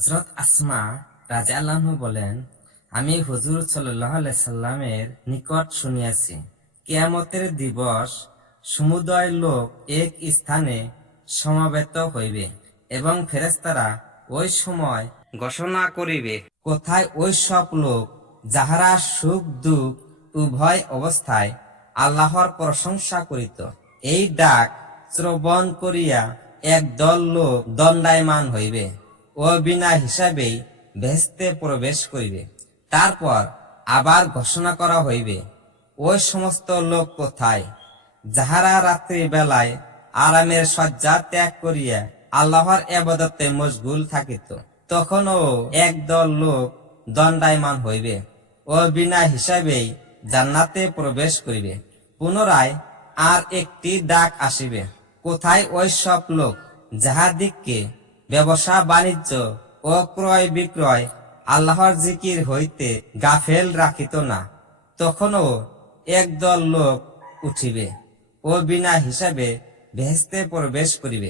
হযরত আসমা রাদিয়াল্লাহু বলেন, আমি হুজুর সাল্লাল্লাহু আলাইহি সাল্লামের নিকট শুনিয়াছি, কিয়ামতের দিবস সমুদয় লোক এক স্থানে সমবেত হইবে এবং ফেরেশতারা ওই সময় ঘোষণা করিবে, কোথায় ওই সব লোক যাহারা সুখ দুঃখ উভয় অবস্থায় আল্লাহর প্রশংসা করিত। এই ডাক শ্রবণ করিয়া একদল লোক দণ্ডায়মান হইবে ও বিনা হিসাবেই বেহেশতে প্রবেশ করিবে। তারপর আবার ঘোষণা করা হইবে, ওই সমস্ত লোক কোথায় যাহারা রাত্রি বেলায় আরামের শয্যা ত্যাগ করিয়া আল্লাহর ইবাদতে মশগুল থাকিত। তখনও একদল লোক দণ্ডায়মান হইবে ও বিনা হিসাবেই জান্নাতে প্রবেশ করিবে। পুনরায় আর একটি ডাক আসিবে, কোথায় ওই সব লোক যাহাদিগকে ব্যবসা বাণিজ্য ও ক্রয় বিক্রয় আল্লাহর জিকির হইতে গাফেল রাখিত না। তখনও একদল লোক উঠিবে ও বিনা হিসাবে বেহেশতে প্রবেশ করিবে।